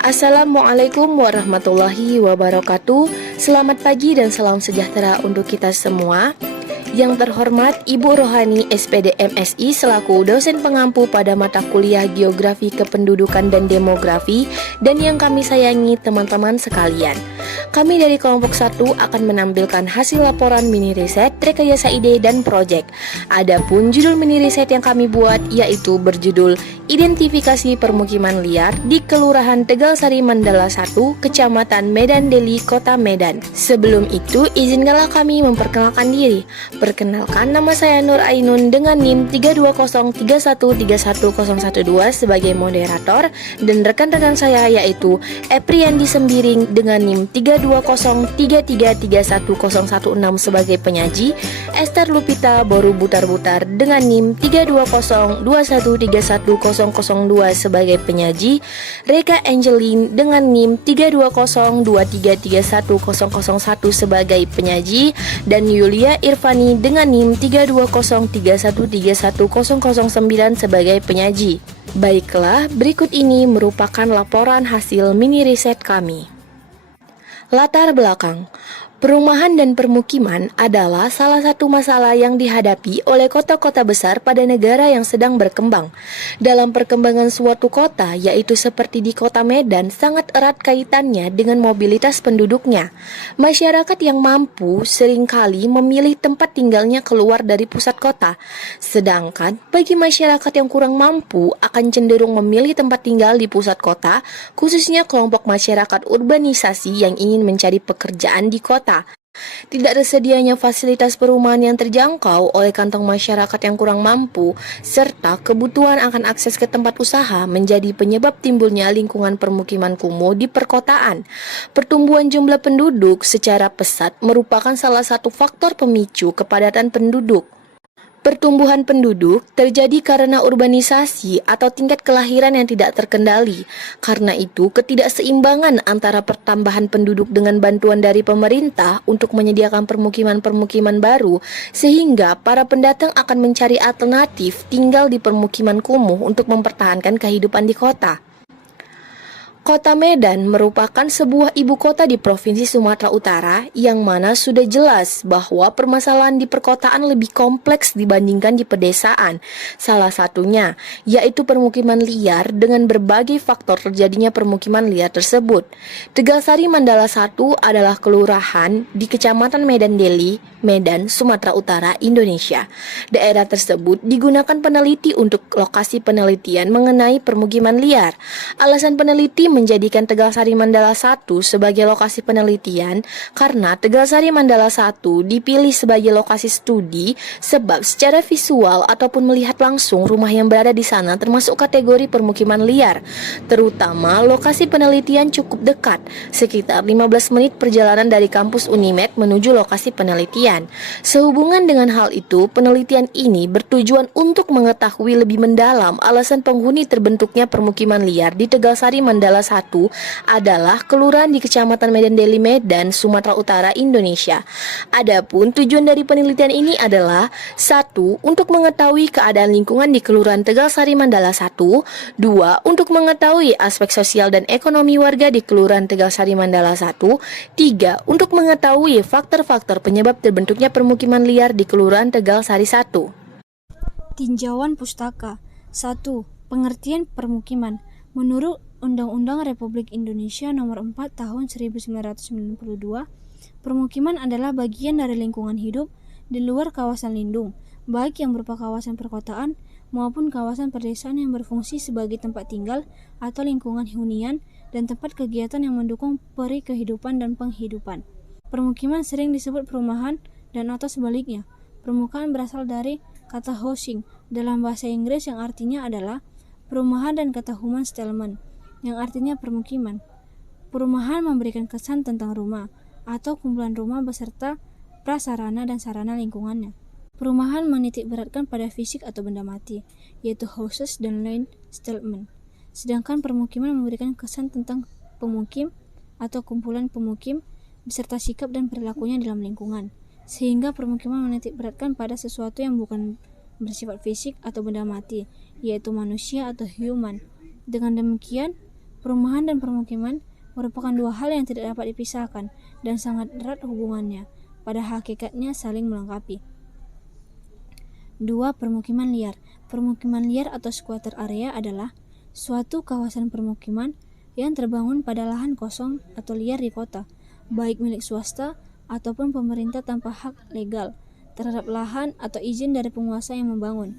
Assalamualaikum warahmatullahi wabarakatuh. Selamat pagi dan salam sejahtera untuk kita semua. Yang terhormat Ibu Rohani SPD MSI selaku dosen pengampu pada mata kuliah Geografi Kependudukan dan Demografi, dan yang kami sayangi teman-teman sekalian. Kami dari kelompok 1 akan menampilkan hasil laporan mini riset, rekayasa ide dan proyek. Adapun judul mini riset yang kami buat yaitu berjudul Identifikasi Permukiman Liar di Kelurahan Tegalsari Mandala 1, Kecamatan Medan Deli, Kota Medan. Sebelum itu, izinkanlah kami memperkenalkan diri. Perkenalkan, nama saya Nur Ainun dengan NIM 32031310112 sebagai moderator, dan rekan-rekan saya yaitu Epriandi Sembiring dengan NIM 32033310116 sebagai penyaji, Esther Lupita Boru Butar-Butar dengan NIM 32021310002 sebagai penyaji, Reka Angeline dengan NIM 32023310001 sebagai penyaji, dan Yulia Irvani dengan NIM 32031310009 sebagai penyaji. Baiklah, berikut ini merupakan laporan hasil mini riset kami. Latar belakang. Perumahan dan permukiman adalah salah satu masalah yang dihadapi oleh kota-kota besar pada negara yang sedang berkembang. Dalam perkembangan suatu kota, yaitu seperti di kota Medan, sangat erat kaitannya dengan mobilitas penduduknya. Masyarakat yang mampu seringkali memilih tempat tinggalnya keluar dari pusat kota. Sedangkan bagi masyarakat yang kurang mampu akan cenderung memilih tempat tinggal di pusat kota, khususnya kelompok masyarakat urbanisasi yang ingin mencari pekerjaan di kota. Tidak tersedianya fasilitas perumahan yang terjangkau oleh kantong masyarakat yang kurang mampu, serta kebutuhan akan akses ke tempat usaha menjadi penyebab timbulnya lingkungan permukiman kumuh di perkotaan. Pertumbuhan jumlah penduduk secara pesat merupakan salah satu faktor pemicu kepadatan penduduk. Pertumbuhan penduduk terjadi karena urbanisasi atau tingkat kelahiran yang tidak terkendali. Karena itu, ketidakseimbangan antara pertambahan penduduk dengan bantuan dari pemerintah untuk menyediakan permukiman-permukiman baru, sehingga para pendatang akan mencari alternatif tinggal di permukiman kumuh untuk mempertahankan kehidupan di kota. Kota Medan merupakan sebuah ibu kota di Provinsi Sumatera Utara yang mana sudah jelas bahwa permasalahan di perkotaan lebih kompleks dibandingkan di pedesaan. Salah satunya yaitu permukiman liar dengan berbagai faktor terjadinya permukiman liar tersebut. Tegalsari Mandala 1 adalah kelurahan di Kecamatan Medan Deli, Medan, Sumatera Utara, Indonesia. Daerah tersebut digunakan peneliti untuk lokasi penelitian mengenai permukiman liar. Alasan peneliti menjadikan Tegalsari Mandala 1 sebagai lokasi penelitian karena Tegalsari Mandala 1 dipilih sebagai lokasi studi sebab secara visual ataupun melihat langsung rumah yang berada di sana termasuk kategori permukiman liar. Terutama lokasi penelitian cukup dekat, sekitar 15 menit perjalanan dari kampus Unimed menuju lokasi penelitian. Sehubungan dengan hal itu, penelitian ini bertujuan untuk mengetahui lebih mendalam alasan penghuni terbentuknya permukiman liar di Tegalsari Mandala 1 adalah kelurahan di Kecamatan Medan Deli, Medan, Sumatera Utara, Indonesia. Adapun tujuan dari penelitian ini adalah 1. Untuk mengetahui keadaan lingkungan di Kelurahan Tegalsari Mandala 1, 2. Untuk mengetahui aspek sosial dan ekonomi warga di Kelurahan Tegalsari Mandala 1, 3. Untuk mengetahui faktor-faktor penyebab terbentuknya permukiman liar di Kelurahan Tegalsari 1. Tinjauan pustaka. 1. Pengertian permukiman. Menurut Undang-Undang Republik Indonesia Nomor 4 Tahun 1992, permukiman adalah bagian dari lingkungan hidup di luar kawasan lindung, baik yang berupa kawasan perkotaan maupun kawasan pedesaan yang berfungsi sebagai tempat tinggal atau lingkungan hunian dan tempat kegiatan yang mendukung perikehidupan dan penghidupan. Permukiman sering disebut perumahan dan atau sebaliknya. Permukaan berasal dari kata housing dalam bahasa Inggris yang artinya adalah perumahan dan kata human settlement yang artinya permukiman. Perumahan memberikan kesan tentang rumah atau kumpulan rumah beserta prasarana dan sarana lingkungannya. Perumahan menitik beratkan pada fisik atau benda mati, yaitu houses dan land settlement. Sedangkan permukiman memberikan kesan tentang pemukim atau kumpulan pemukim beserta sikap dan perilakunya dalam lingkungan. Sehingga permukiman menitik beratkan pada sesuatu yang bukan bersifat fisik atau benda mati, yaitu manusia atau human. Dengan demikian, Perumahan dan permukiman merupakan dua hal yang tidak dapat dipisahkan dan sangat erat hubungannya, pada hakikatnya saling melengkapi. 2. Permukiman liar. Permukiman liar atau squatter area adalah suatu kawasan permukiman yang terbangun pada lahan kosong atau liar di kota, baik milik swasta ataupun pemerintah tanpa hak legal terhadap lahan atau izin dari penguasa yang membangun.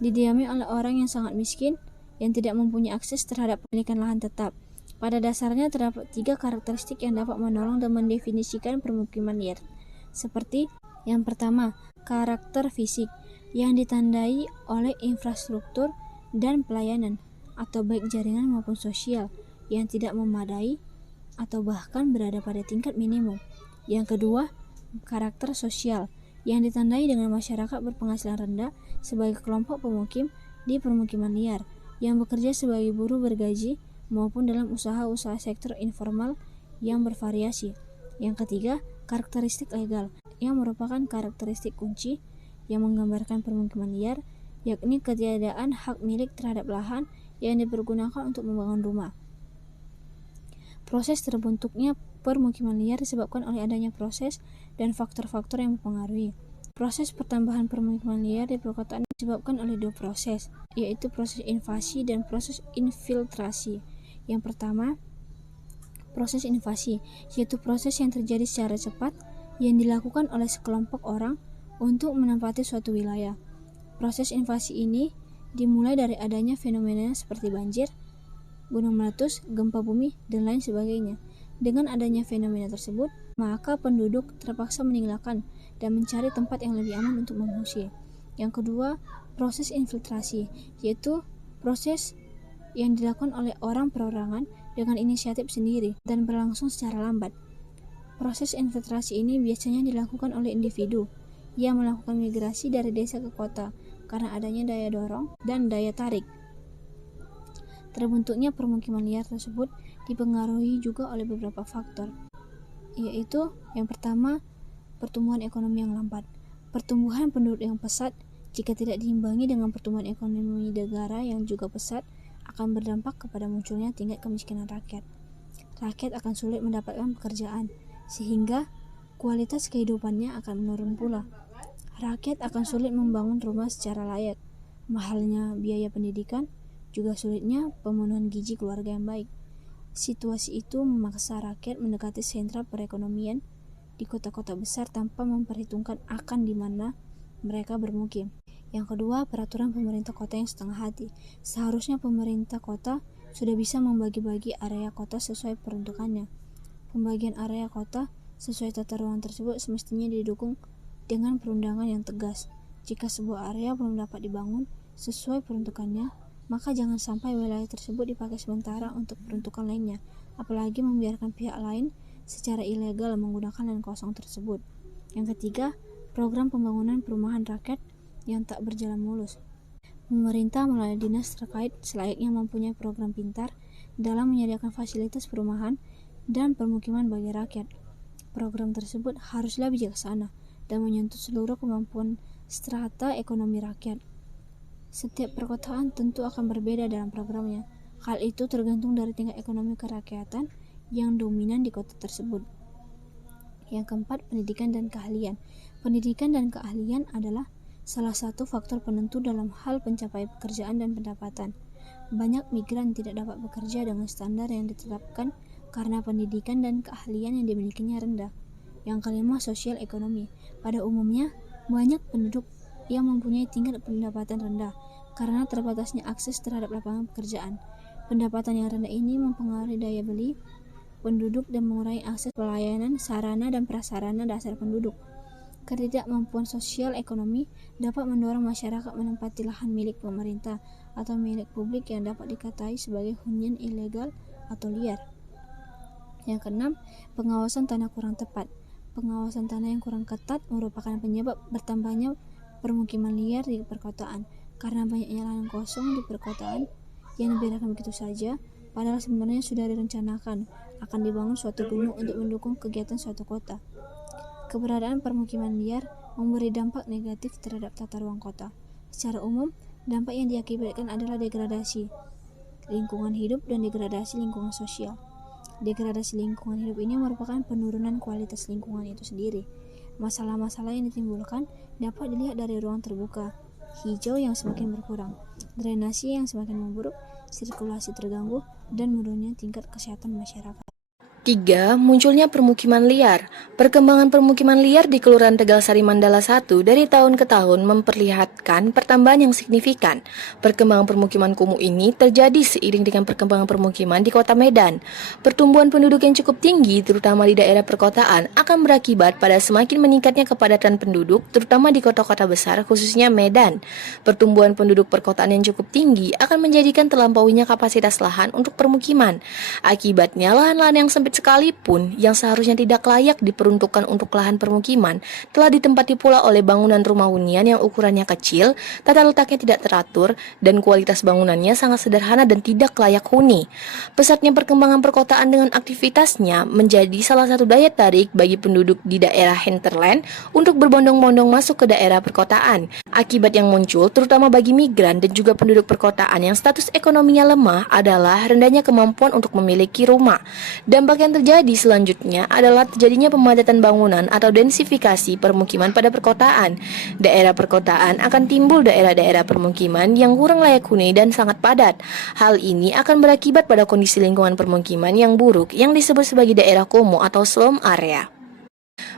Didiami oleh orang yang sangat miskin yang tidak mempunyai akses terhadap pemilikan lahan tetap. Pada dasarnya terdapat 3 karakteristik yang dapat menolong dan mendefinisikan permukiman liar. Seperti yang pertama, karakter fisik yang ditandai oleh infrastruktur dan pelayanan atau baik jaringan maupun sosial yang tidak memadai atau bahkan berada pada tingkat minimum. Yang kedua, karakter sosial yang ditandai dengan masyarakat berpenghasilan rendah sebagai kelompok pemukim di permukiman liar yang bekerja sebagai buruh bergaji maupun dalam usaha-usaha sektor informal yang bervariasi. Yang ketiga, karakteristik legal yang merupakan karakteristik kunci yang menggambarkan permukiman liar, yakni ketiadaan hak milik terhadap lahan yang dipergunakan untuk membangun rumah. Proses terbentuknya permukiman liar disebabkan oleh adanya proses dan faktor-faktor yang mempengaruhi. Proses pertambahan permukiman liar di perkotaan disebabkan oleh 2 proses, yaitu proses invasi dan proses infiltrasi. Yang pertama, proses invasi, yaitu proses yang terjadi secara cepat yang dilakukan oleh sekelompok orang untuk menempati suatu wilayah. Proses invasi ini dimulai dari adanya fenomena seperti banjir, gunung meletus, gempa bumi, dan lain sebagainya. Dengan adanya fenomena tersebut, maka penduduk terpaksa meninggalkan dan mencari tempat yang lebih aman untuk mengungsi. Yang kedua, proses infiltrasi, yaitu proses yang dilakukan oleh orang perorangan dengan inisiatif sendiri dan berlangsung secara lambat. Proses infiltrasi ini biasanya dilakukan oleh individu yang melakukan migrasi dari desa ke kota karena adanya daya dorong dan daya tarik. Terbentuknya permukiman liar tersebut dipengaruhi juga oleh beberapa faktor, yaitu yang pertama, pertumbuhan ekonomi yang lambat. Pertumbuhan penduduk yang pesat jika tidak diimbangi dengan pertumbuhan ekonomi negara yang juga pesat akan berdampak kepada munculnya tingkat kemiskinan rakyat. Rakyat akan sulit mendapatkan pekerjaan, sehingga kualitas kehidupannya akan menurun pula. Rakyat akan sulit membangun rumah secara layak. Mahalnya biaya pendidikan, juga sulitnya pemenuhan gizi keluarga yang baik. Situasi itu memaksa rakyat mendekati sentra perekonomian di kota-kota besar tanpa memperhitungkan akan di mana mereka bermukim. Yang kedua, peraturan pemerintah kota yang setengah hati. Seharusnya pemerintah kota sudah bisa membagi-bagi area kota sesuai peruntukannya. Pembagian area kota sesuai tata ruang tersebut semestinya didukung dengan perundangan yang tegas. Jika sebuah area belum dapat dibangun sesuai peruntukannya, maka jangan sampai wilayah tersebut dipakai sementara untuk peruntukan lainnya, apalagi membiarkan pihak lain secara ilegal menggunakan lahan kosong tersebut. Yang ketiga, program pembangunan perumahan rakyat yang tak berjalan mulus. Pemerintah melalui dinas terkait selayaknya mempunyai program pintar dalam menyediakan fasilitas perumahan dan permukiman bagi rakyat. Program tersebut haruslah bijaksana dan menyentuh seluruh kemampuan strata ekonomi rakyat. Setiap perkotaan tentu akan berbeda dalam programnya. Hal itu tergantung dari tingkat ekonomi kerakyatan yang dominan di kota tersebut. Yang keempat, pendidikan dan keahlian. Pendidikan dan keahlian adalah salah satu faktor penentu dalam hal pencapaian pekerjaan dan pendapatan. Banyak migran tidak dapat bekerja dengan standar yang ditetapkan karena pendidikan dan keahlian yang dimilikinya rendah. Yang kelima, sosial ekonomi. Pada umumnya, banyak penduduk yang mempunyai tingkat pendapatan rendah karena terbatasnya akses terhadap lapangan pekerjaan. Pendapatan yang rendah ini mempengaruhi daya beli penduduk dan mengurangi akses pelayanan, sarana dan prasarana dasar penduduk. Ketidakmampuan sosial ekonomi dapat mendorong masyarakat menempati lahan milik pemerintah atau milik publik yang dapat dikatai sebagai hunian ilegal atau liar. Yang keenam, pengawasan tanah kurang tepat. Pengawasan tanah yang kurang ketat merupakan penyebab bertambahnya permukiman liar di perkotaan karena banyaknya lahan kosong di perkotaan yang dibiarkan begitu saja, padahal sebenarnya sudah direncanakan akan dibangun suatu gunung untuk mendukung kegiatan suatu kota. Keberadaan permukiman liar memberi dampak negatif terhadap tata ruang kota. Secara umum, dampak yang diakibatkan adalah degradasi lingkungan hidup, dan degradasi lingkungan sosial. Degradasi lingkungan hidup ini merupakan penurunan kualitas lingkungan itu sendiri. Masalah-masalah yang ditimbulkan dapat dilihat dari ruang terbuka, hijau yang semakin berkurang, drainasi yang semakin memburuk, sirkulasi terganggu, dan menurunnya tingkat kesehatan masyarakat. 3. Munculnya permukiman liar. Perkembangan permukiman liar di Kelurahan Tegalsari Mandala 1 dari tahun ke tahun memperlihatkan pertambahan yang signifikan. Perkembangan permukiman kumuh ini terjadi seiring dengan perkembangan permukiman di Kota Medan. Pertumbuhan penduduk yang cukup tinggi, terutama di daerah perkotaan, akan berakibat pada semakin meningkatnya kepadatan penduduk, terutama di kota-kota besar, khususnya Medan. Pertumbuhan penduduk perkotaan yang cukup tinggi akan menjadikan terlampauinya kapasitas lahan untuk permukiman. Akibatnya, lahan-lahan yang sempit sekalipun yang seharusnya tidak layak diperuntukkan untuk lahan permukiman telah ditempati pula oleh bangunan rumah hunian yang ukurannya kecil, tata letaknya tidak teratur, dan kualitas bangunannya sangat sederhana dan tidak layak huni. Pesatnya perkembangan perkotaan dengan aktivitasnya menjadi salah satu daya tarik bagi penduduk di daerah hinterland untuk berbondong-bondong masuk ke daerah perkotaan. Akibat yang muncul terutama bagi migran dan juga penduduk perkotaan yang status ekonominya lemah adalah rendahnya kemampuan untuk memiliki rumah. Dampak yang terjadi selanjutnya adalah terjadinya pemadatan bangunan atau densifikasi permukiman pada perkotaan. Daerah perkotaan akan timbul daerah-daerah permukiman yang kurang layak huni dan sangat padat. Hal ini akan berakibat pada kondisi lingkungan permukiman yang buruk yang disebut sebagai daerah kumuh atau slum area.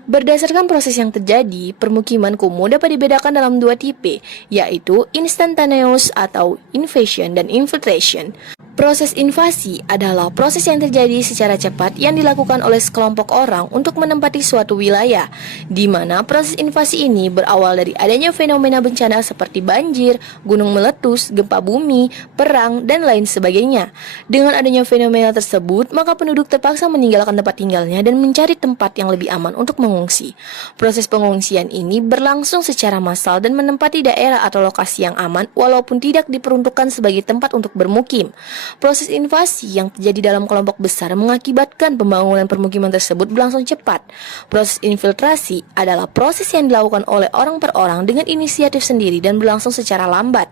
Berdasarkan proses yang terjadi, permukiman kumuh dapat dibedakan dalam dua tipe, yaitu instantaneous atau invasion dan infiltration. Proses invasi adalah proses yang terjadi secara cepat yang dilakukan oleh sekelompok orang untuk menempati suatu wilayah, di mana proses invasi ini berawal dari adanya fenomena bencana seperti banjir, gunung meletus, gempa bumi, perang, dan lain sebagainya. Dengan adanya fenomena tersebut, maka penduduk terpaksa meninggalkan tempat tinggalnya dan mencari tempat yang lebih aman untuk mengungsi. Proses pengungsian ini berlangsung secara massal dan menempati daerah atau lokasi yang aman walaupun tidak diperuntukkan sebagai tempat untuk bermukim. Proses invasi yang terjadi dalam kelompok besar mengakibatkan pembangunan permukiman tersebut berlangsung cepat. Proses infiltrasi adalah proses yang dilakukan oleh orang per orang dengan inisiatif sendiri dan berlangsung secara lambat.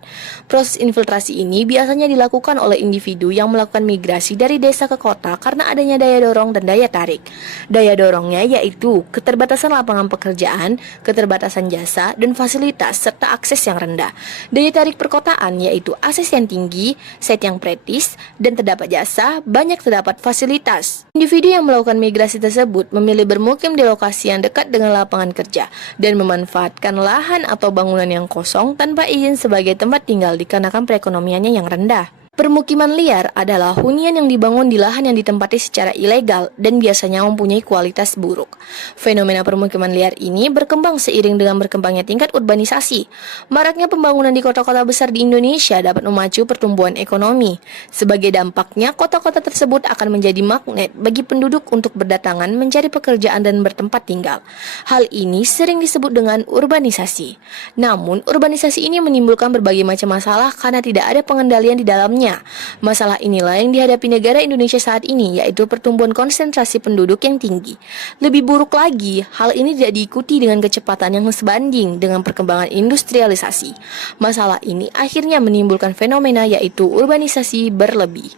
Proses infiltrasi ini biasanya dilakukan oleh individu yang melakukan migrasi dari desa ke kota karena adanya daya dorong dan daya tarik. Daya dorongnya yaitu keterbatasan lapangan pekerjaan, keterbatasan jasa, dan fasilitas, serta akses yang rendah. Daya tarik perkotaan yaitu akses yang tinggi, set yang praktis, dan terdapat jasa, banyak terdapat fasilitas. Individu yang melakukan migrasi tersebut memilih bermukim di lokasi yang dekat dengan lapangan kerja dan memanfaatkan lahan atau bangunan yang kosong tanpa izin sebagai tempat tinggal dikarenakan perekonomiannya yang rendah. Permukiman liar adalah hunian yang dibangun di lahan yang ditempati secara ilegal dan biasanya mempunyai kualitas buruk. Fenomena permukiman liar ini berkembang seiring dengan berkembangnya tingkat urbanisasi. Maraknya pembangunan di kota-kota besar di Indonesia dapat memacu pertumbuhan ekonomi. Sebagai dampaknya, kota-kota tersebut akan menjadi magnet bagi penduduk untuk berdatangan mencari pekerjaan dan bertempat tinggal. Hal ini sering disebut dengan urbanisasi. Namun, urbanisasi ini menimbulkan berbagai macam masalah karena tidak ada pengendalian di dalamnya. Masalah inilah yang dihadapi negara Indonesia saat ini, yaitu pertumbuhan konsentrasi penduduk yang tinggi. Lebih buruk lagi, hal ini tidak diikuti dengan kecepatan yang sebanding dengan perkembangan industrialisasi. Masalah ini akhirnya menimbulkan fenomena yaitu urbanisasi berlebih.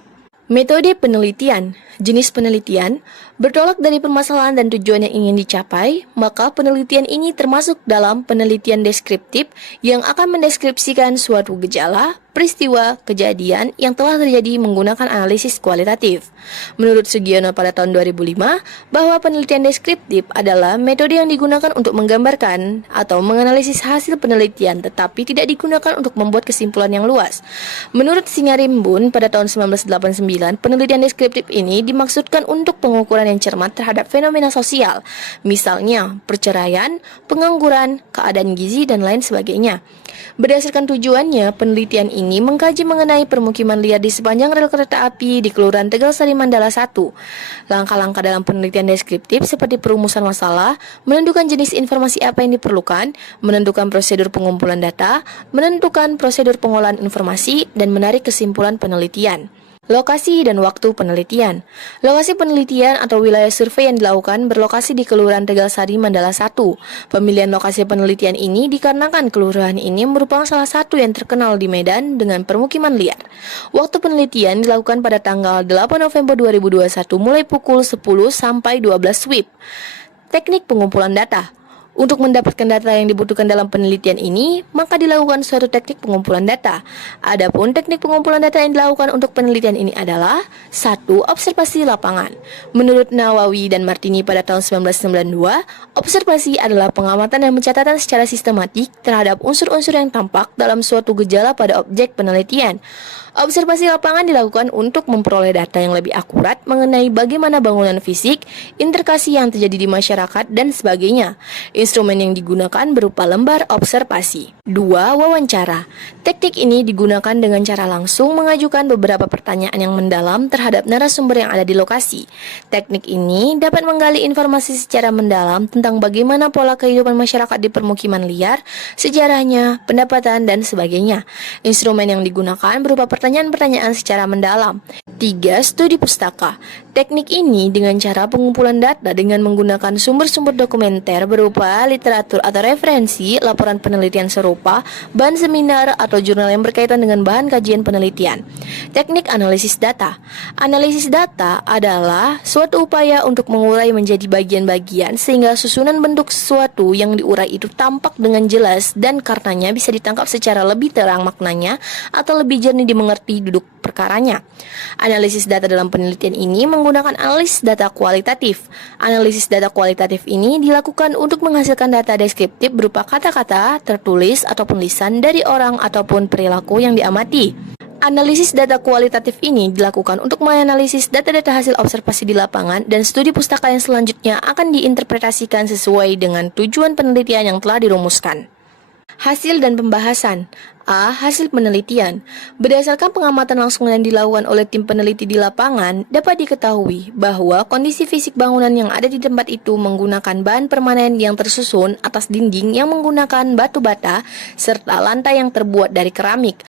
Metode penelitian. Jenis penelitian bertolak dari permasalahan dan tujuan yang ingin dicapai, maka penelitian ini termasuk dalam penelitian deskriptif yang akan mendeskripsikan suatu gejala, peristiwa, kejadian yang telah terjadi menggunakan analisis kualitatif. Menurut Sugiono pada tahun 2005, bahwa penelitian deskriptif adalah metode yang digunakan untuk menggambarkan atau menganalisis hasil penelitian tetapi tidak digunakan untuk membuat kesimpulan yang luas. Menurut Singarimbun pada tahun 1989, penelitian deskriptif ini dimaksudkan untuk pengukuran yang cermat terhadap fenomena sosial, misalnya perceraian, pengangguran, keadaan gizi, dan lain sebagainya. Berdasarkan tujuannya, penelitian ini mengkaji mengenai permukiman liar di sepanjang rel kereta api di Kelurahan Tegalsari Mandala 1. Langkah-langkah dalam penelitian deskriptif seperti perumusan masalah, menentukan jenis informasi apa yang diperlukan, menentukan prosedur pengumpulan data, menentukan prosedur pengolahan informasi, dan menarik kesimpulan penelitian. Lokasi dan waktu penelitian. Lokasi penelitian atau wilayah survei yang dilakukan berlokasi di Kelurahan Tegalsari, Mandala 1. Pemilihan lokasi penelitian ini dikarenakan kelurahan ini merupakan salah satu yang terkenal di Medan dengan permukiman liar. Waktu penelitian dilakukan pada tanggal 8 November 2021 mulai pukul 10 sampai 12 WIB. Teknik pengumpulan data. Untuk mendapatkan data yang dibutuhkan dalam penelitian ini, maka dilakukan suatu teknik pengumpulan data. Adapun teknik pengumpulan data yang dilakukan untuk penelitian ini adalah 1. Observasi lapangan. Menurut Nawawi dan Martini pada tahun 1992, observasi adalah pengamatan dan pencatatan secara sistematik terhadap unsur-unsur yang tampak dalam suatu gejala pada objek penelitian. Observasi lapangan dilakukan untuk memperoleh data yang lebih akurat mengenai bagaimana bangunan fisik, interaksi yang terjadi di masyarakat, dan sebagainya. Instrumen yang digunakan berupa lembar observasi. 2. Wawancara. Teknik ini digunakan dengan cara langsung mengajukan beberapa pertanyaan yang mendalam terhadap narasumber yang ada di lokasi. Teknik ini dapat menggali informasi secara mendalam tentang bagaimana pola kehidupan masyarakat di permukiman liar, sejarahnya, pendapatan, dan sebagainya. Instrumen yang digunakan berupa pertanyaan-pertanyaan secara mendalam. 3. Studi pustaka. Teknik ini dengan cara pengumpulan data dengan menggunakan sumber-sumber dokumenter berupa literatur atau referensi, laporan penelitian serupa, bahan seminar atau jurnal yang berkaitan dengan bahan kajian penelitian. Teknik analisis data. Analisis data adalah suatu upaya untuk mengurai menjadi bagian-bagian sehingga susunan bentuk sesuatu yang diurai itu tampak dengan jelas dan karenanya bisa ditangkap secara lebih terang maknanya atau lebih jernih dimengerti duduk perkaranya. Analisis data dalam penelitian ini menggunakan analisis data kualitatif. Analisis data kualitatif ini dilakukan untuk menghasilkan data deskriptif berupa kata-kata, tertulis, ataupun lisan dari orang ataupun perilaku yang diamati. Analisis data kualitatif ini dilakukan untuk menganalisis data-data hasil observasi di lapangan dan studi pustaka yang selanjutnya akan diinterpretasikan sesuai dengan tujuan penelitian yang telah dirumuskan. Hasil dan pembahasan. A. Hasil penelitian. Berdasarkan pengamatan langsung yang dilakukan oleh tim peneliti di lapangan, dapat diketahui bahwa kondisi fisik bangunan yang ada di tempat itu menggunakan bahan permanen yang tersusun atas dinding yang menggunakan batu bata serta lantai yang terbuat dari keramik.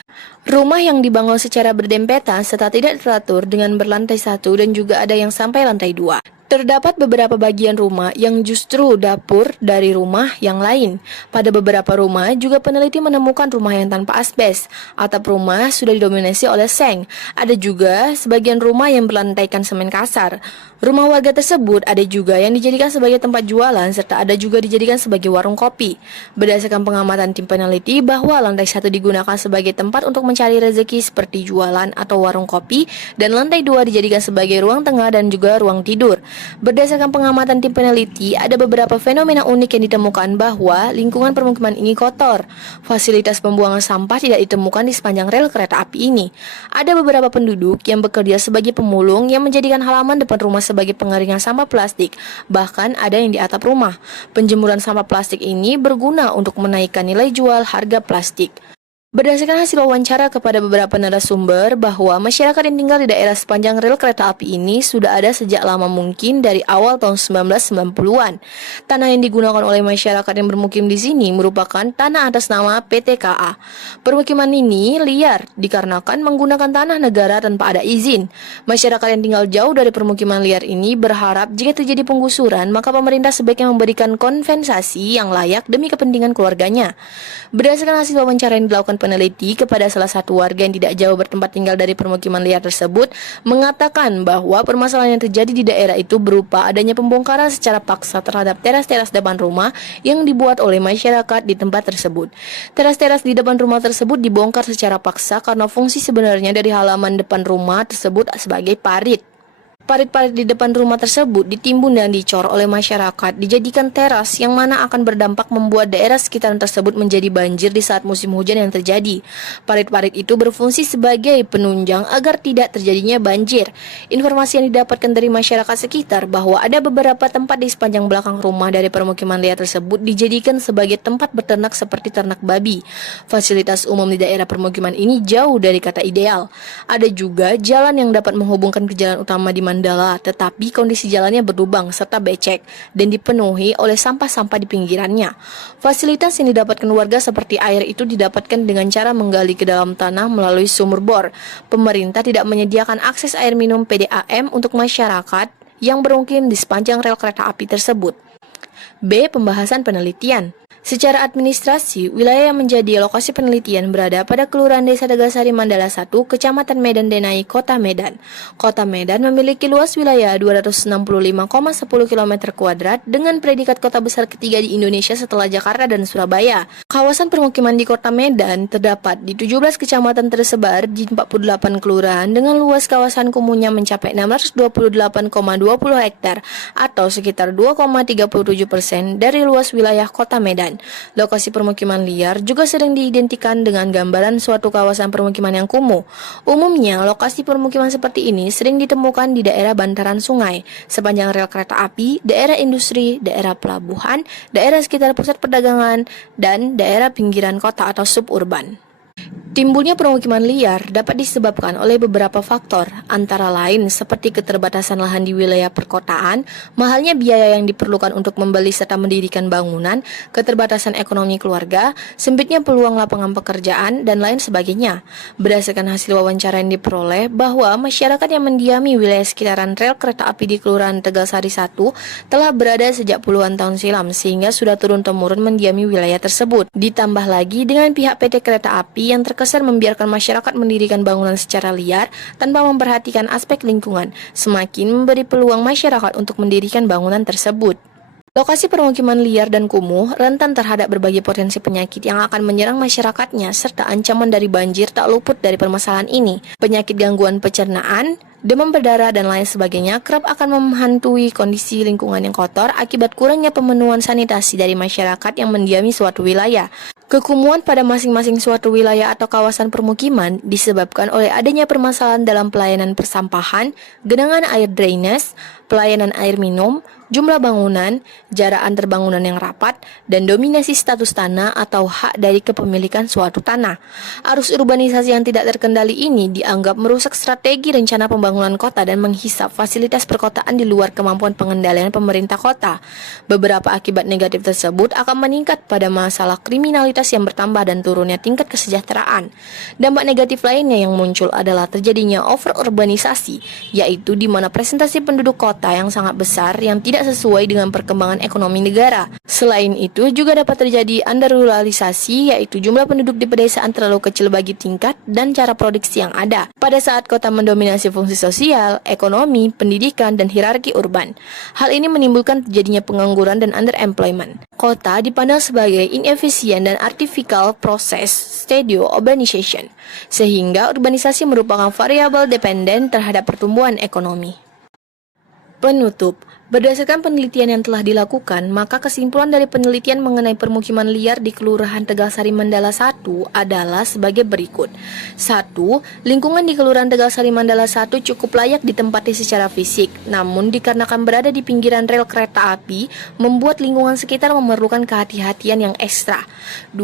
Rumah yang dibangun secara berdempetan serta tidak teratur dengan berlantai 1 dan juga ada yang sampai lantai 2. Terdapat beberapa bagian rumah yang justru dapur dari rumah yang lain. Pada beberapa rumah juga peneliti menemukan rumah yang tanpa asbes. Atap rumah sudah didominasi oleh seng. Ada juga sebagian rumah yang berlantaikan semen kasar. Rumah warga tersebut ada juga yang dijadikan sebagai tempat jualan serta ada juga dijadikan sebagai warung kopi. Berdasarkan pengamatan tim peneliti bahwa lantai 1 digunakan sebagai tempat untuk mencari rezeki seperti jualan atau warung kopi dan lantai 2 dijadikan sebagai ruang tengah dan juga ruang tidur. Berdasarkan pengamatan tim peneliti, ada beberapa fenomena unik yang ditemukan bahwa lingkungan permukiman ini kotor. Fasilitas pembuangan sampah tidak ditemukan di sepanjang rel kereta api ini. Ada beberapa penduduk yang bekerja sebagai pemulung yang menjadikan halaman depan rumah sebagai pengeringan sampah plastik. Bahkan ada yang di atap rumah. Penjemuran sampah plastik ini berguna untuk menaikkan nilai jual harga plastik. Berdasarkan hasil wawancara kepada beberapa narasumber bahwa masyarakat yang tinggal di daerah sepanjang rel kereta api ini sudah ada sejak lama mungkin dari awal tahun 1990-an. Tanah yang digunakan oleh masyarakat yang bermukim di sini merupakan tanah atas nama PT KA. Permukiman ini liar dikarenakan menggunakan tanah negara tanpa ada izin. Masyarakat yang tinggal jauh dari permukiman liar ini berharap jika terjadi penggusuran maka pemerintah sebaiknya memberikan kompensasi yang layak demi kepentingan keluarganya. Berdasarkan hasil wawancara yang dilakukan peneliti kepada salah satu warga yang tidak jauh bertempat tinggal dari permukiman liar tersebut mengatakan bahwa permasalahan yang terjadi di daerah itu berupa adanya pembongkaran secara paksa terhadap teras-teras depan rumah yang dibuat oleh masyarakat di tempat tersebut. Teras-teras di depan rumah tersebut dibongkar secara paksa karena fungsi sebenarnya dari halaman depan rumah tersebut sebagai parit. Parit-parit di depan rumah tersebut ditimbun dan dicor oleh masyarakat, dijadikan teras yang mana akan berdampak membuat daerah sekitaran tersebut menjadi banjir di saat musim hujan yang terjadi. Parit-parit itu berfungsi sebagai penunjang agar tidak terjadinya banjir. Informasi yang didapatkan dari masyarakat sekitar bahwa ada beberapa tempat di sepanjang belakang rumah dari permukiman liar tersebut dijadikan sebagai tempat berternak seperti ternak babi. Fasilitas umum di daerah permukiman ini jauh dari kata ideal. Ada juga jalan yang dapat menghubungkan ke jalan utama di mana Mandala, tetapi kondisi jalannya berlubang serta becek dan dipenuhi oleh sampah-sampah di pinggirannya. Fasilitas yang didapatkan warga seperti air itu didapatkan dengan cara menggali ke dalam tanah melalui sumur bor. Pemerintah tidak menyediakan akses air minum PDAM untuk masyarakat yang bermukim di sepanjang rel kereta api tersebut. B. Pembahasan penelitian. Secara administrasi, wilayah yang menjadi lokasi penelitian berada pada Kelurahan Desa Tegalsari Mandala 1, Kecamatan Medan Denai, Kota Medan. Kota Medan memiliki luas wilayah 265,10 km² dengan predikat kota besar ketiga di Indonesia setelah Jakarta dan Surabaya. Kawasan permukiman di Kota Medan terdapat di 17 kecamatan tersebar di 48 kelurahan dengan luas kawasan kumuhnya mencapai 628,20 hektar atau sekitar 2,37% dari luas wilayah Kota Medan. Lokasi permukiman liar juga sering diidentikan dengan gambaran suatu kawasan permukiman yang kumuh. Umumnya, lokasi permukiman seperti ini sering ditemukan di daerah bantaran sungai, sepanjang rel kereta api, daerah industri, daerah pelabuhan, daerah sekitar pusat perdagangan, dan daerah pinggiran kota atau suburban. Timbulnya permukiman liar dapat disebabkan oleh beberapa faktor, antara lain seperti keterbatasan lahan di wilayah perkotaan, mahalnya biaya yang diperlukan untuk membeli serta mendirikan bangunan, keterbatasan ekonomi keluarga, sempitnya peluang lapangan pekerjaan, dan lain sebagainya. Berdasarkan hasil wawancara yang diperoleh bahwa masyarakat yang mendiami wilayah sekitaran rel kereta api di Kelurahan Tegalsari 1 telah berada sejak puluhan tahun silam sehingga sudah turun-temurun mendiami wilayah tersebut. Ditambah lagi dengan pihak PT Kereta Api yang terkesan membiarkan masyarakat mendirikan bangunan secara liar tanpa memperhatikan aspek lingkungan, semakin memberi peluang masyarakat untuk mendirikan bangunan tersebut. Lokasi permukiman liar dan kumuh rentan terhadap berbagai potensi penyakit yang akan menyerang masyarakatnya serta ancaman dari banjir tak luput dari permasalahan ini. Penyakit gangguan pencernaan, demam berdarah, dan lain sebagainya kerap akan menghantui kondisi lingkungan yang kotor akibat kurangnya pemenuhan sanitasi dari masyarakat yang mendiami suatu wilayah. Kekumuhan pada masing-masing suatu wilayah atau kawasan permukiman disebabkan oleh adanya permasalahan dalam pelayanan persampahan, genangan air drainase, pelayanan air minum, jumlah bangunan, jarak antar bangunan yang rapat, dan dominasi status tanah atau hak dari kepemilikan suatu tanah. Arus urbanisasi yang tidak terkendali ini dianggap merusak strategi rencana pembangunan kota dan menghisap fasilitas perkotaan di luar kemampuan pengendalian pemerintah kota. Beberapa akibat negatif tersebut akan meningkat pada masalah kriminalitas yang bertambah dan turunnya tingkat kesejahteraan. Dampak negatif lainnya yang muncul adalah terjadinya over-urbanisasi, yaitu di mana presentasi penduduk kota yang sangat besar yang tidak sesuai dengan perkembangan ekonomi negara. Selain itu, juga dapat terjadi underruralisasi, yaitu jumlah penduduk di pedesaan terlalu kecil bagi tingkat dan cara produksi yang ada. Pada saat kota mendominasi fungsi sosial, ekonomi, pendidikan, dan hierarki urban. Hal ini menimbulkan terjadinya pengangguran dan underemployment. Kota dipandang sebagai inefisien dan artificial process stadio urbanization, sehingga urbanisasi merupakan variabel dependen terhadap pertumbuhan ekonomi. Penutup. Berdasarkan penelitian yang telah dilakukan, maka kesimpulan dari penelitian mengenai permukiman liar di Kelurahan Tegalsari Mandala 1 adalah sebagai berikut. 1. Lingkungan di Kelurahan Tegalsari Mandala 1 cukup layak ditempati secara fisik, namun dikarenakan berada di pinggiran rel kereta api, membuat lingkungan sekitar memerlukan kehati-hatian yang ekstra. 2.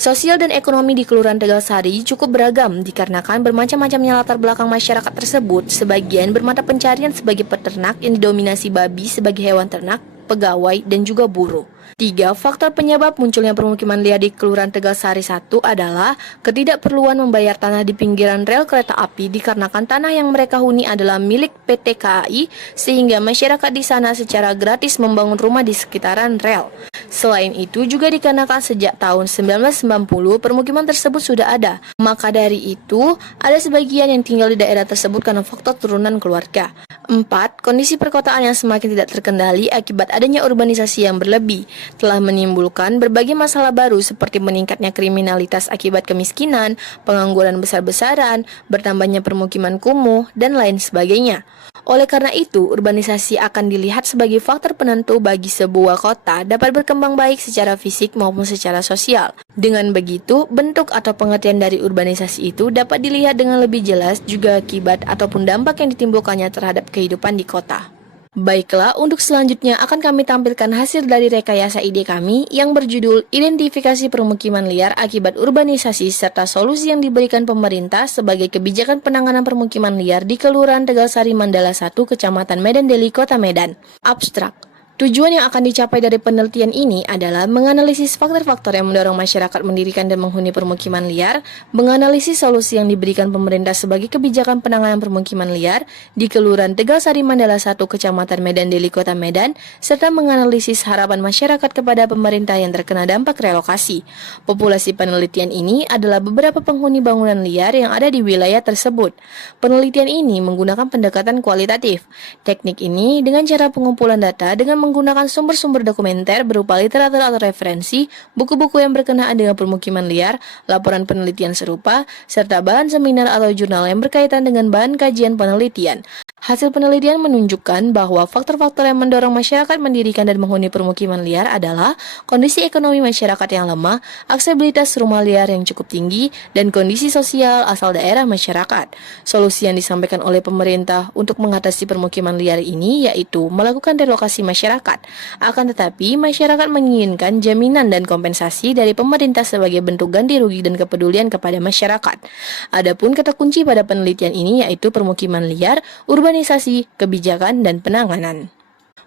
Sosial dan ekonomi di Kelurahan Tegalsari cukup beragam dikarenakan bermacam-macamnya latar belakang masyarakat tersebut, sebagian bermata pencarian sebagai peternak yang didominasi babi sebagai hewan ternak, pegawai, dan juga buruh. 3. Faktor penyebab munculnya permukiman liar di Kelurahan Tegalsari 1 adalah ketidakperluan membayar tanah di pinggiran rel kereta api dikarenakan tanah yang mereka huni adalah milik PT KAI sehingga masyarakat di sana secara gratis membangun rumah di sekitaran rel. Selain itu juga dikarenakan sejak tahun 1990 permukiman tersebut sudah ada. Maka dari itu ada sebagian yang tinggal di daerah tersebut karena faktor turunan keluarga. 4. Kondisi perkotaan yang semakin tidak terkendali akibat adanya urbanisasi yang berlebih telah menimbulkan berbagai masalah baru seperti meningkatnya kriminalitas akibat kemiskinan, pengangguran besar-besaran, bertambahnya permukiman kumuh, dan lain sebagainya. Oleh karena itu, urbanisasi akan dilihat sebagai faktor penentu bagi sebuah kota dapat berkembang baik secara fisik maupun secara sosial. Dengan begitu, bentuk atau pengertian dari urbanisasi itu dapat dilihat dengan lebih jelas juga akibat ataupun dampak yang ditimbulkannya terhadap kehidupan di kota. Baiklah, untuk selanjutnya akan kami tampilkan hasil dari rekayasa ide kami yang berjudul Identifikasi Permukiman Liar Akibat Urbanisasi serta Solusi yang Diberikan Pemerintah sebagai Kebijakan Penanganan Permukiman Liar di Kelurahan Tegalsari Mandala 1, Kecamatan Medan Deli, Kota Medan. Abstrak. Tujuan yang akan dicapai dari penelitian ini adalah menganalisis faktor-faktor yang mendorong masyarakat mendirikan dan menghuni permukiman liar, menganalisis solusi yang diberikan pemerintah sebagai kebijakan penanganan permukiman liar di Kelurahan Tegalsari Mandala 1, Kecamatan Medan Deli, Kota Medan, serta menganalisis harapan masyarakat kepada pemerintah yang terkena dampak relokasi. Populasi penelitian ini adalah beberapa penghuni bangunan liar yang ada di wilayah tersebut. Penelitian ini menggunakan pendekatan kualitatif. Teknik ini dengan cara pengumpulan data dengan menggunakan sumber-sumber dokumenter berupa literatur atau referensi, buku-buku yang berkenaan dengan permukiman liar, laporan penelitian serupa, serta bahan seminar atau jurnal yang berkaitan dengan bahan kajian penelitian. Hasil penelitian menunjukkan bahwa faktor-faktor yang mendorong masyarakat mendirikan dan menghuni permukiman liar adalah kondisi ekonomi masyarakat yang lemah, aksesibilitas rumah liar yang cukup tinggi, dan kondisi sosial asal daerah masyarakat. Solusi yang disampaikan oleh pemerintah untuk mengatasi permukiman liar ini yaitu melakukan relokasi masyarakat. Akan tetapi, masyarakat menginginkan jaminan dan kompensasi dari pemerintah sebagai bentuk ganti rugi dan kepedulian kepada masyarakat. Adapun kata kunci pada penelitian ini yaitu permukiman liar, urbanisasi, kebijakan, dan penanganan.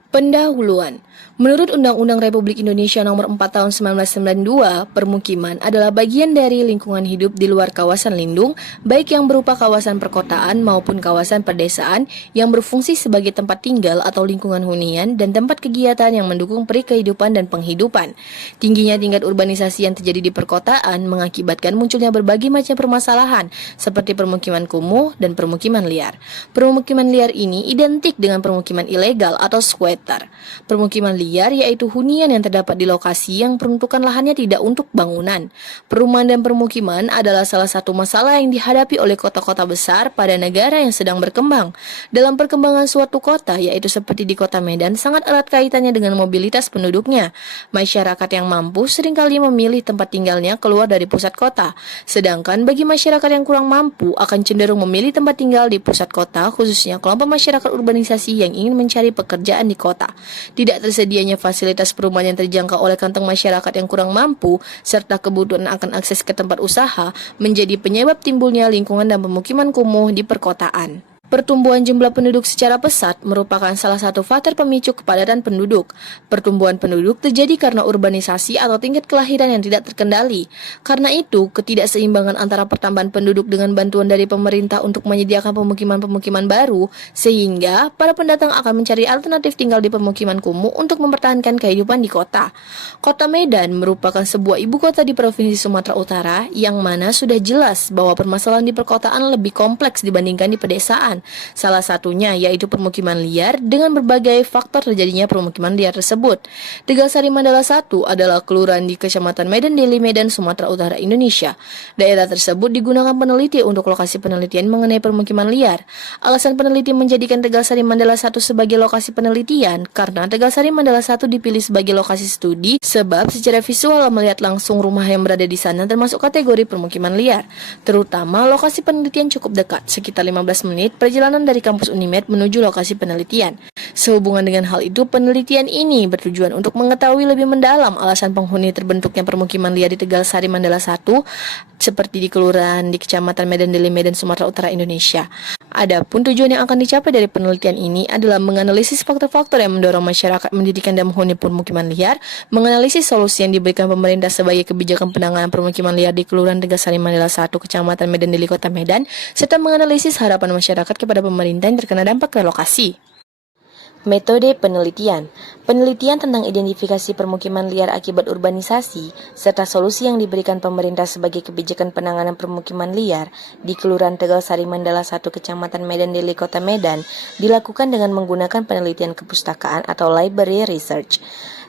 Pendahuluan. Menurut Undang-Undang Republik Indonesia Nomor 4 Tahun 1992, permukiman adalah bagian dari lingkungan hidup di luar kawasan lindung, baik yang berupa kawasan perkotaan maupun kawasan perdesaan yang berfungsi sebagai tempat tinggal atau lingkungan hunian dan tempat kegiatan yang mendukung kehidupan dan penghidupan. Tingginya tingkat urbanisasi yang terjadi di perkotaan mengakibatkan munculnya berbagai macam permasalahan seperti permukiman kumuh dan permukiman liar. Permukiman liar ini identik dengan permukiman ilegal atau squatter. Permukiman liar yaitu hunian yang terdapat di lokasi yang peruntukan lahannya tidak untuk bangunan. Perumahan dan permukiman adalah salah satu masalah yang dihadapi oleh kota-kota besar pada negara yang sedang berkembang. Dalam perkembangan suatu kota, yaitu seperti di Kota Medan, sangat erat kaitannya dengan mobilitas penduduknya. Masyarakat yang mampu seringkali memilih tempat tinggalnya keluar dari pusat kota. Sedangkan bagi masyarakat yang kurang mampu akan cenderung memilih tempat tinggal di pusat kota, khususnya kelompok masyarakat urbanisasi yang ingin mencari pekerjaan di kota. Tidak tersedianya fasilitas perumahan yang terjangkau oleh kantong masyarakat yang kurang mampu, serta kebutuhan akan akses ke tempat usaha, menjadi penyebab timbulnya lingkungan dan pemukiman kumuh di perkotaan. Pertumbuhan jumlah penduduk secara pesat merupakan salah satu faktor pemicu kepadatan penduduk. Pertumbuhan penduduk terjadi karena urbanisasi atau tingkat kelahiran yang tidak terkendali. Karena itu, ketidakseimbangan antara pertambahan penduduk dengan bantuan dari pemerintah untuk menyediakan pemukiman-pemukiman baru, sehingga para pendatang akan mencari alternatif tinggal di pemukiman kumuh untuk mempertahankan kehidupan di kota. Kota Medan merupakan sebuah ibu kota di Provinsi Sumatera Utara yang mana sudah jelas bahwa permasalahan di perkotaan lebih kompleks dibandingkan di pedesaan. Salah satunya yaitu permukiman liar dengan berbagai faktor terjadinya permukiman liar tersebut. Tegalsari Mandala 1 adalah kelurahan di Kecamatan Medan Deli, Medan, Sumatera Utara, Indonesia. Daerah tersebut digunakan peneliti untuk lokasi penelitian mengenai permukiman liar. Alasan peneliti menjadikan Tegalsari Mandala 1 sebagai lokasi penelitian karena Tegalsari Mandala 1 dipilih sebagai lokasi studi sebab secara visual melihat langsung rumah yang berada di sana termasuk kategori permukiman liar. Terutama lokasi penelitian cukup dekat, sekitar 15 menit perjalanan dari kampus Unimed menuju lokasi penelitian. Sehubungan dengan hal itu, penelitian ini bertujuan untuk mengetahui lebih mendalam alasan penghuni terbentuknya permukiman liar di Tegalsari Mandala 1 seperti di kelurahan di Kecamatan Medan Deli, Medan, Sumatera Utara, Indonesia. Adapun tujuan yang akan dicapai dari penelitian ini adalah menganalisis faktor-faktor yang mendorong masyarakat mendirikan dan menghuni permukiman liar, menganalisis solusi yang diberikan pemerintah sebagai kebijakan penanganan permukiman liar di Kelurahan Tegalsari Mandala 1, Kecamatan Medan Deli, Kota Medan, serta menganalisis harapan masyarakat kepada pemerintah yang terkena dampak relokasi. Metode penelitian. Penelitian tentang identifikasi permukiman liar akibat urbanisasi serta solusi yang diberikan pemerintah sebagai kebijakan penanganan permukiman liar di Kelurahan Tegalsari Mandala 1, Kecamatan Medan Deli, Kota Medan dilakukan dengan menggunakan penelitian kepustakaan atau library research.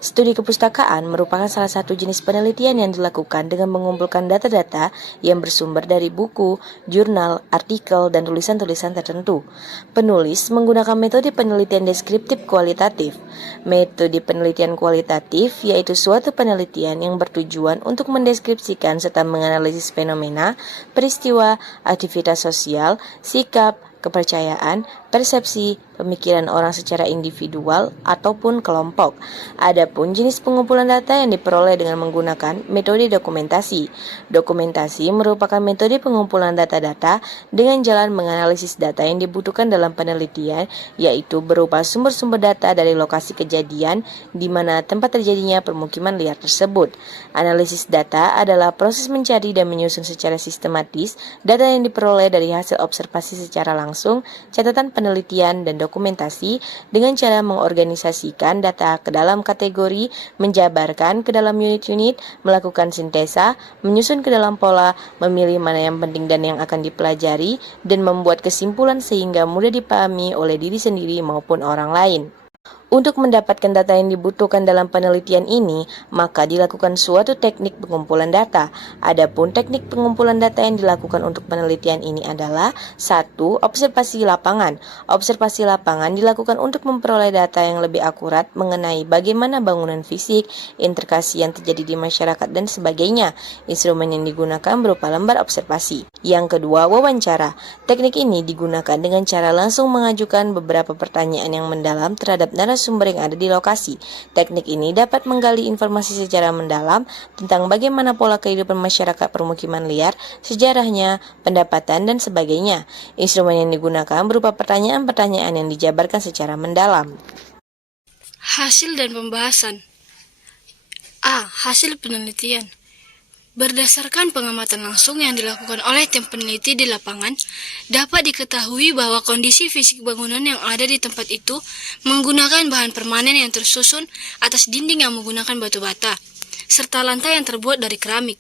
Studi kepustakaan merupakan salah satu jenis penelitian yang dilakukan dengan mengumpulkan data-data yang bersumber dari buku, jurnal, artikel, dan tulisan-tulisan tertentu. Penulis menggunakan metode penelitian deskriptif kualitatif. Metode penelitian kualitatif yaitu suatu penelitian yang bertujuan untuk mendeskripsikan serta menganalisis fenomena, peristiwa, aktivitas sosial, sikap, kepercayaan, persepsi, pemikiran orang secara individual ataupun kelompok. Adapun jenis pengumpulan data yang diperoleh dengan menggunakan metode dokumentasi. Dokumentasi merupakan metode pengumpulan data-data dengan jalan menganalisis data yang dibutuhkan dalam penelitian, yaitu berupa sumber-sumber data dari lokasi kejadian di mana tempat terjadinya permukiman liar tersebut. Analisis data adalah proses mencari dan menyusun secara sistematis data yang diperoleh dari hasil observasi secara langsung, catatan penelitian, dan dokumentasi dengan cara mengorganisasikan data ke dalam kategori, menjabarkan ke dalam unit-unit, melakukan sintesa, menyusun ke dalam pola, memilih mana yang penting dan yang akan dipelajari, dan membuat kesimpulan sehingga mudah dipahami oleh diri sendiri maupun orang lain. Untuk mendapatkan data yang dibutuhkan dalam penelitian ini, maka dilakukan suatu teknik pengumpulan data. Adapun teknik pengumpulan data yang dilakukan untuk penelitian ini adalah 1. Observasi lapangan. Observasi lapangan dilakukan untuk memperoleh data yang lebih akurat mengenai bagaimana bangunan fisik, integrasi yang terjadi di masyarakat, dan sebagainya. Instrumen yang digunakan berupa lembar observasi. Yang kedua, wawancara. Teknik ini digunakan dengan cara langsung mengajukan beberapa pertanyaan yang mendalam terhadap narasumber yang ada di lokasi. Teknik ini dapat menggali informasi secara mendalam tentang bagaimana pola kehidupan masyarakat permukiman liar, sejarahnya, pendapatan, dan sebagainya. Instrumen yang digunakan berupa pertanyaan-pertanyaan yang dijabarkan secara mendalam. Hasil dan pembahasan. A. Hasil penelitian. Berdasarkan pengamatan langsung yang dilakukan oleh tim peneliti di lapangan, dapat diketahui bahwa kondisi fisik bangunan yang ada di tempat itu menggunakan bahan permanen yang tersusun atas dinding yang menggunakan batu bata, serta lantai yang terbuat dari keramik.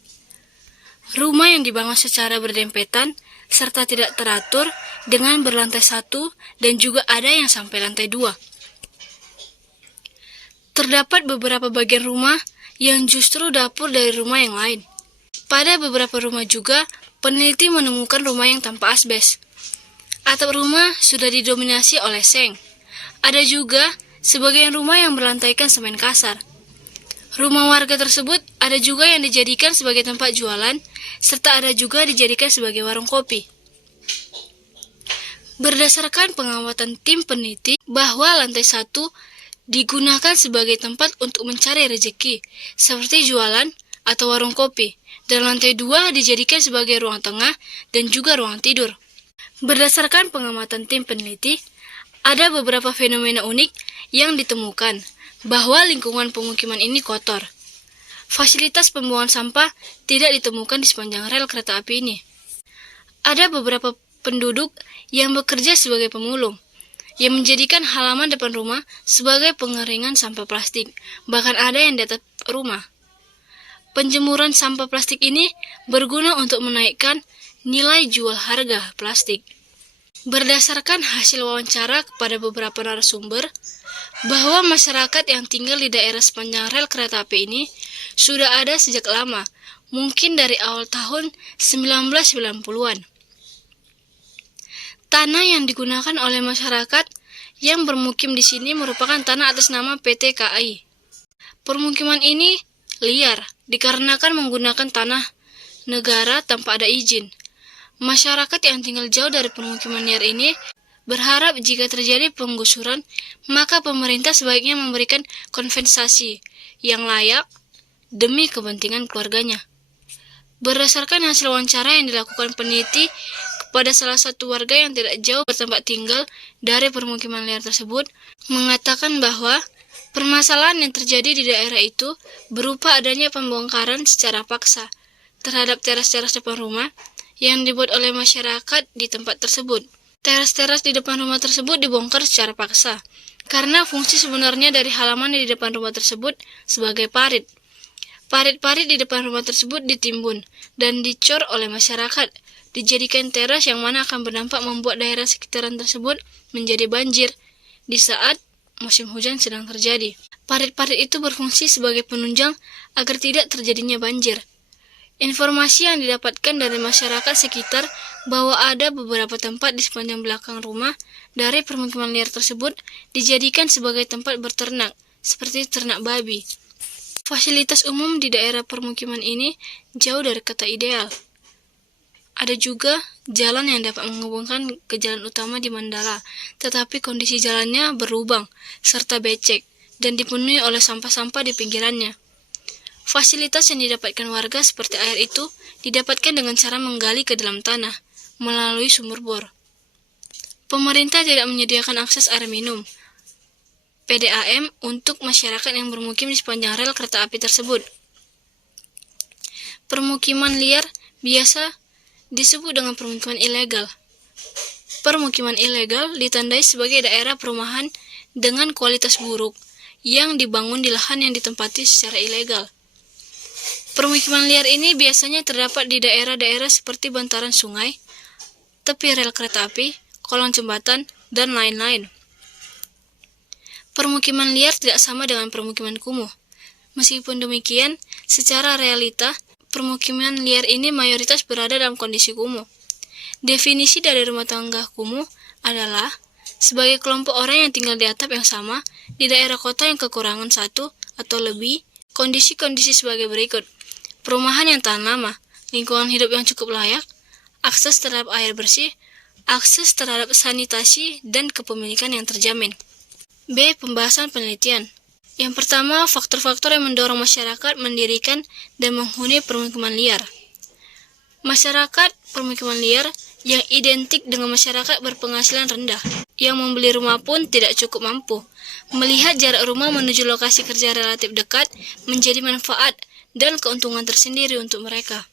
Rumah yang dibangun secara berdempetan, serta tidak teratur dengan berlantai 1 dan juga ada yang sampai lantai 2. Terdapat beberapa bagian rumah yang justru dapur dari rumah yang lain. Pada beberapa rumah juga, peneliti menemukan rumah yang tanpa asbes. Atap rumah sudah didominasi oleh seng. Ada juga sebagian rumah yang berlantaikan semen kasar. Rumah warga tersebut ada juga yang dijadikan sebagai tempat jualan, serta ada juga dijadikan sebagai warung kopi. Berdasarkan pengamatan tim peneliti bahwa lantai 1 digunakan sebagai tempat untuk mencari rezeki, seperti jualan atau warung kopi, dan lantai 2 dijadikan sebagai ruang tengah dan juga ruang tidur. Berdasarkan pengamatan tim peneliti, ada beberapa fenomena unik yang ditemukan, bahwa lingkungan pemukiman ini kotor. Fasilitas pembuangan sampah tidak ditemukan di sepanjang rel kereta api ini. Ada beberapa penduduk yang bekerja sebagai pemulung, yang menjadikan halaman depan rumah sebagai pengeringan sampah plastik, bahkan ada yang di atap rumah. Penjemuran sampah plastik ini berguna untuk menaikkan nilai jual harga plastik. Berdasarkan hasil wawancara kepada beberapa narasumber, bahwa masyarakat yang tinggal di daerah sepanjang rel kereta api ini sudah ada sejak lama, mungkin dari awal tahun 1990-an. Tanah yang digunakan oleh masyarakat yang bermukim di sini merupakan tanah atas nama PT KAI. Permukiman ini liar dikarenakan menggunakan tanah negara tanpa ada izin. Masyarakat yang tinggal jauh dari permukiman liar ini berharap jika terjadi penggusuran, maka pemerintah sebaiknya memberikan kompensasi yang layak demi kepentingan keluarganya. Berdasarkan hasil wawancara yang dilakukan peneliti kepada salah satu warga yang tidak jauh bertempat tinggal dari permukiman liar tersebut, mengatakan bahwa permasalahan yang terjadi di daerah itu berupa adanya pembongkaran secara paksa terhadap teras-teras depan rumah yang dibuat oleh masyarakat di tempat tersebut. Teras-teras di depan rumah tersebut dibongkar secara paksa, karena fungsi sebenarnya dari halaman di depan rumah tersebut sebagai parit. Parit-parit di depan rumah tersebut ditimbun dan dicor oleh masyarakat, dijadikan teras yang mana akan berdampak membuat daerah sekitaran tersebut menjadi banjir di saat musim hujan sedang terjadi. Parit-parit itu berfungsi sebagai penunjang agar tidak terjadinya banjir. Informasi yang didapatkan dari masyarakat sekitar bahwa ada beberapa tempat di sepanjang belakang rumah dari permukiman liar tersebut dijadikan sebagai tempat berternak, seperti ternak babi. Fasilitas umum di daerah permukiman ini jauh dari kata ideal. Ada juga jalan yang dapat menghubungkan ke jalan utama di Mandala, tetapi kondisi jalannya berlubang serta becek dan dipenuhi oleh sampah-sampah di pinggirannya. Fasilitas yang didapatkan warga seperti air itu didapatkan dengan cara menggali ke dalam tanah melalui sumur bor. Pemerintah tidak menyediakan akses air minum (PDAM) untuk masyarakat yang bermukim di sepanjang rel kereta api tersebut. Permukiman liar biasa disebut dengan permukiman ilegal. Permukiman ilegal ditandai sebagai daerah perumahan dengan kualitas buruk yang dibangun di lahan yang ditempati secara ilegal. Permukiman liar ini biasanya terdapat di daerah-daerah seperti bantaran sungai, tepi rel kereta api, kolong jembatan, dan lain-lain. Permukiman liar tidak sama dengan permukiman kumuh. Meskipun demikian, secara realita, permukiman liar ini mayoritas berada dalam kondisi kumuh. Definisi dari rumah tangga kumuh adalah sebagai kelompok orang yang tinggal di atap yang sama di daerah kota yang kekurangan satu atau lebih kondisi-kondisi sebagai berikut. Perumahan yang tahan lama, lingkungan hidup yang cukup layak, akses terhadap air bersih, akses terhadap sanitasi, dan kepemilikan yang terjamin. B. Pembahasan penelitian. Yang pertama, faktor-faktor yang mendorong masyarakat mendirikan dan menghuni permukiman liar. Masyarakat permukiman liar yang identik dengan masyarakat berpenghasilan rendah, yang membeli rumah pun tidak cukup mampu. Melihat jarak rumah menuju lokasi kerja relatif dekat menjadi manfaat dan keuntungan tersendiri untuk mereka.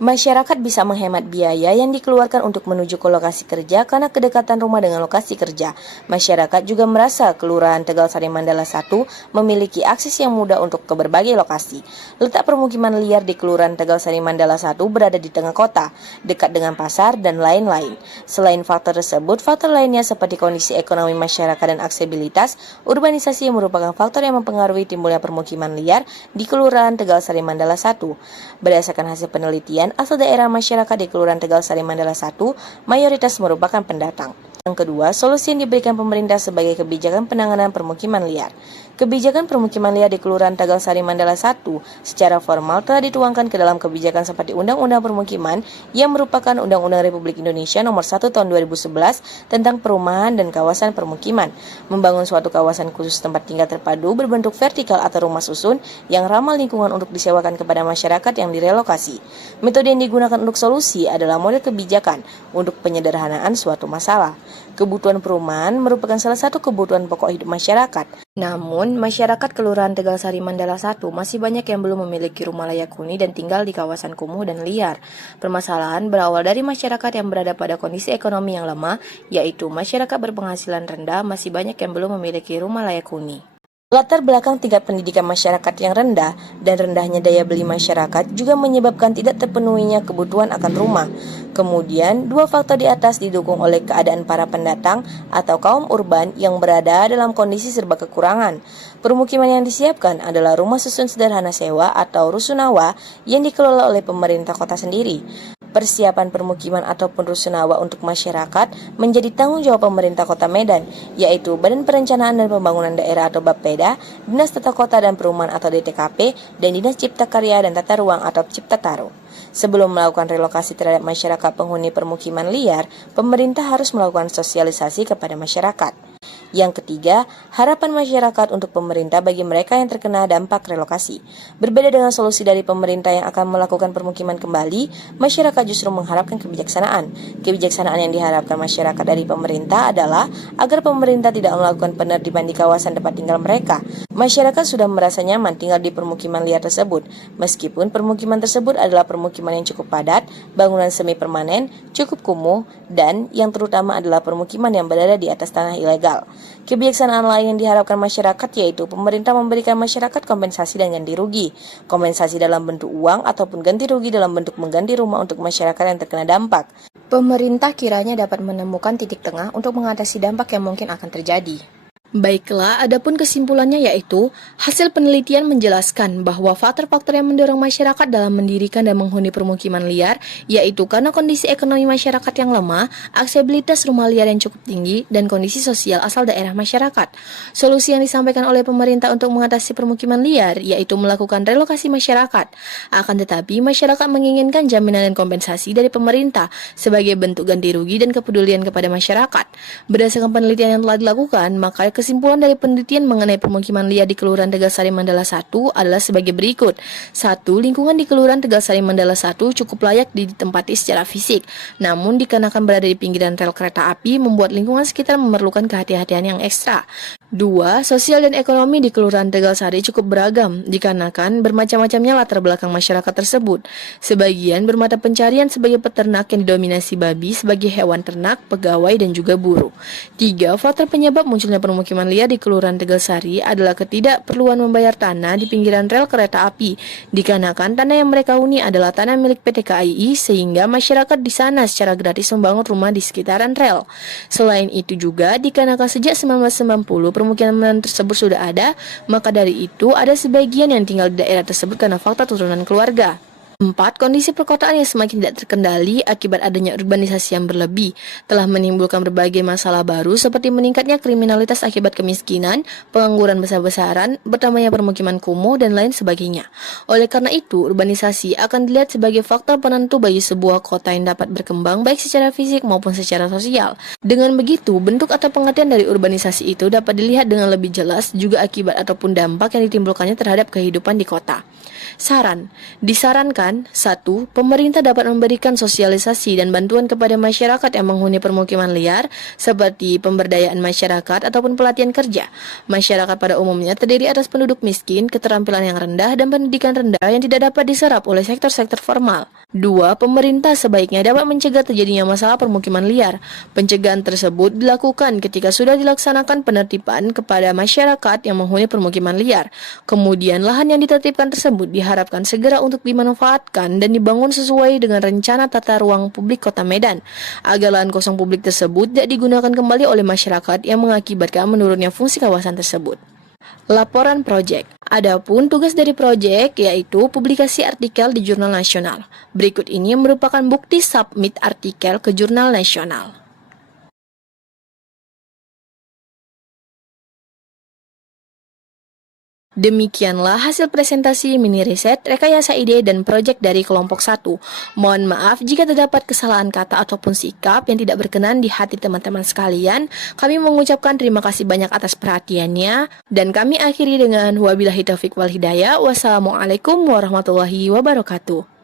Masyarakat bisa menghemat biaya yang dikeluarkan untuk menuju ke lokasi kerja karena kedekatan rumah dengan lokasi kerja. Masyarakat juga merasa Kelurahan Tegal Sari Mandala 1 memiliki akses yang mudah untuk ke berbagai lokasi. Letak permukiman liar di Kelurahan Tegal Sari Mandala 1 berada di tengah kota, dekat dengan pasar dan lain-lain. Selain faktor tersebut, faktor lainnya seperti kondisi ekonomi masyarakat dan aksesibilitas urbanisasi yang merupakan faktor yang mempengaruhi timbulnya permukiman liar di Kelurahan Tegal Sari Mandala 1. Berdasarkan hasil penelitian, asal daerah masyarakat di Kelurahan Tegal Sari Mandala 1 mayoritas merupakan pendatang. Yang kedua, solusi yang diberikan pemerintah sebagai kebijakan penanganan permukiman liar. Kebijakan permukiman liar di Kelurahan Tegal Sari Mandala 1 secara formal telah dituangkan ke dalam kebijakan seperti Undang-Undang Permukiman yang merupakan Undang-Undang Republik Indonesia Nomor 1 Tahun 2011 tentang perumahan dan kawasan permukiman, membangun suatu kawasan khusus tempat tinggal terpadu berbentuk vertikal atau rumah susun yang ramah lingkungan untuk disewakan kepada masyarakat yang direlokasi. Metode yang digunakan untuk solusi adalah model kebijakan untuk penyederhanaan suatu masalah. Kebutuhan perumahan merupakan salah satu kebutuhan pokok hidup masyarakat. Namun, masyarakat Kelurahan Tegal Sari Mandala 1 masih banyak yang belum memiliki rumah layak huni dan tinggal di kawasan kumuh dan liar. Permasalahan berawal dari masyarakat yang berada pada kondisi ekonomi yang lemah, yaitu masyarakat berpenghasilan rendah masih banyak yang belum memiliki rumah layak huni. Latar belakang tingkat pendidikan masyarakat yang rendah dan rendahnya daya beli masyarakat juga menyebabkan tidak terpenuhinya kebutuhan akan rumah. Kemudian, dua faktor di atas didukung oleh keadaan para pendatang atau kaum urban yang berada dalam kondisi serba kekurangan. Permukiman yang disiapkan adalah rumah susun sederhana sewa atau rusunawa yang dikelola oleh pemerintah kota sendiri. Persiapan permukiman ataupun rusunawa untuk masyarakat menjadi tanggung jawab pemerintah Kota Medan, yaitu Badan Perencanaan dan Pembangunan Daerah atau Bapeda, Dinas Tata Kota dan Perumahan atau DTKP, dan Dinas Cipta Karya dan Tata Ruang atau Ciptataro. Sebelum melakukan relokasi terhadap masyarakat penghuni permukiman liar, pemerintah harus melakukan sosialisasi kepada masyarakat. Yang ketiga, harapan masyarakat untuk pemerintah bagi mereka yang terkena dampak relokasi. Berbeda dengan solusi dari pemerintah yang akan melakukan permukiman kembali, masyarakat justru mengharapkan kebijaksanaan. Kebijaksanaan yang diharapkan masyarakat dari pemerintah adalah agar pemerintah tidak melakukan penertiban di kawasan tempat tinggal mereka. Masyarakat sudah merasa nyaman tinggal di permukiman liar tersebut, meskipun permukiman tersebut adalah permukiman yang cukup padat, bangunan semi permanen, cukup kumuh, dan yang terutama adalah permukiman yang berada di atas tanah ilegal. Kebijaksanaan lain yang diharapkan masyarakat yaitu pemerintah memberikan masyarakat kompensasi dan ganti rugi. Kompensasi dalam bentuk uang ataupun ganti rugi dalam bentuk mengganti rumah untuk masyarakat yang terkena dampak. Pemerintah kiranya dapat menemukan titik tengah untuk mengatasi dampak yang mungkin akan terjadi. Baiklah, adapun kesimpulannya yaitu, hasil penelitian menjelaskan bahwa faktor-faktor yang mendorong masyarakat dalam mendirikan dan menghuni permukiman liar, yaitu karena kondisi ekonomi masyarakat yang lemah, aksesibilitas rumah liar yang cukup tinggi, dan kondisi sosial asal daerah masyarakat. Solusi yang disampaikan oleh pemerintah untuk mengatasi permukiman liar, yaitu melakukan relokasi masyarakat. Akan tetapi, masyarakat menginginkan jaminan dan kompensasi dari pemerintah sebagai bentuk ganti rugi dan kepedulian kepada masyarakat. Berdasarkan penelitian yang telah dilakukan, maka kesimpulan dari penelitian mengenai permukiman liar di Kelurahan Tegalsari Mandala 1 adalah sebagai berikut. 1. Lingkungan di Kelurahan Tegalsari Mandala 1 cukup layak ditempati secara fisik. Namun dikarenakan berada di pinggiran rel kereta api membuat lingkungan sekitar memerlukan kehati-hatian yang ekstra. 2. Sosial dan ekonomi di Kelurahan Tegalsari cukup beragam dikarenakan bermacam-macamnya latar belakang masyarakat tersebut. Sebagian bermata pencarian sebagai peternak yang didominasi babi sebagai hewan ternak, pegawai dan juga buruh. 3. Faktor penyebab munculnya permukiman liar di Kelurahan Tegalsari adalah ketidakperluan membayar tanah di pinggiran rel kereta api dikarenakan tanah yang mereka huni adalah tanah milik PT KAI sehingga masyarakat di sana secara gratis membangun rumah di sekitaran rel. Selain itu juga dikarenakan sejak 1990 permukiman tersebut sudah ada, maka dari itu ada sebagian yang tinggal di daerah tersebut karena faktor turunan keluarga. 4. Kondisi perkotaan yang semakin tidak terkendali akibat adanya urbanisasi yang berlebih telah menimbulkan berbagai masalah baru seperti meningkatnya kriminalitas akibat kemiskinan, pengangguran besar-besaran, bertambahnya permukiman kumuh, dan lain sebagainya. Oleh karena itu, urbanisasi akan dilihat sebagai faktor penentu bagi sebuah kota yang dapat berkembang baik secara fisik maupun secara sosial. Dengan begitu, bentuk atau pengertian dari urbanisasi itu dapat dilihat dengan lebih jelas juga akibat ataupun dampak yang ditimbulkannya terhadap kehidupan di kota. Saran, disarankan 1. Pemerintah dapat memberikan sosialisasi dan bantuan kepada masyarakat yang menghuni permukiman liar seperti pemberdayaan masyarakat ataupun pelatihan kerja. Masyarakat pada umumnya terdiri atas penduduk miskin, keterampilan yang rendah, dan pendidikan rendah yang tidak dapat diserap oleh sektor-sektor formal. 2. Pemerintah sebaiknya dapat mencegah terjadinya masalah permukiman liar. Pencegahan tersebut dilakukan ketika sudah dilaksanakan penertiban kepada masyarakat yang menghuni permukiman liar. Kemudian lahan yang ditertibkan tersebut diharapkan segera untuk dimanfaatkan dan dibangun sesuai dengan rencana tata ruang publik Kota Medan, agar lahan kosong publik tersebut tidak digunakan kembali oleh masyarakat yang mengakibatkan menurunnya fungsi kawasan tersebut. Laporan proyek. Adapun tugas dari proyek yaitu publikasi artikel di jurnal nasional. Berikut ini merupakan bukti submit artikel ke jurnal nasional. Demikianlah hasil presentasi mini riset, rekayasa ide, dan proyek dari kelompok 1. Mohon maaf jika terdapat kesalahan kata ataupun sikap yang tidak berkenan di hati teman-teman sekalian. Kami mengucapkan terima kasih banyak atas perhatiannya. Dan kami akhiri dengan wabillahi taufiq wal hidayah. Wassalamualaikum warahmatullahi wabarakatuh.